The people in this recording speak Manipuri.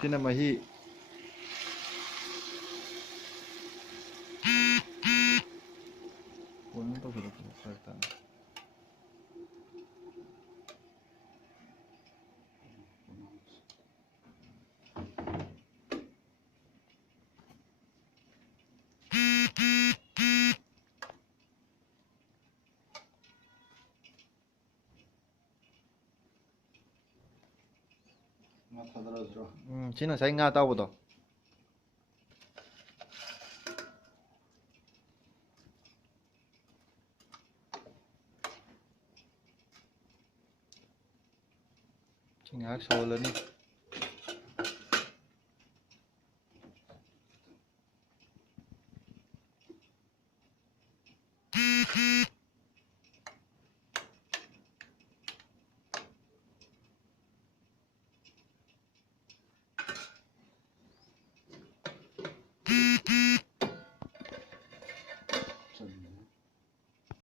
ꯁꯤꯅ ꯃꯍꯤ ꯐꯣꯟ ꯇꯧꯁꯤꯜꯂꯛꯄꯗ ꯐꯔꯛ ꯇꯥꯅꯤ ꯁꯤꯅ ꯉꯁꯥꯏ ꯉꯥ ꯑꯇꯥꯎꯕꯗꯣ ꯉꯥꯏꯍꯥꯛ ꯁꯧꯍꯜꯂꯅꯤ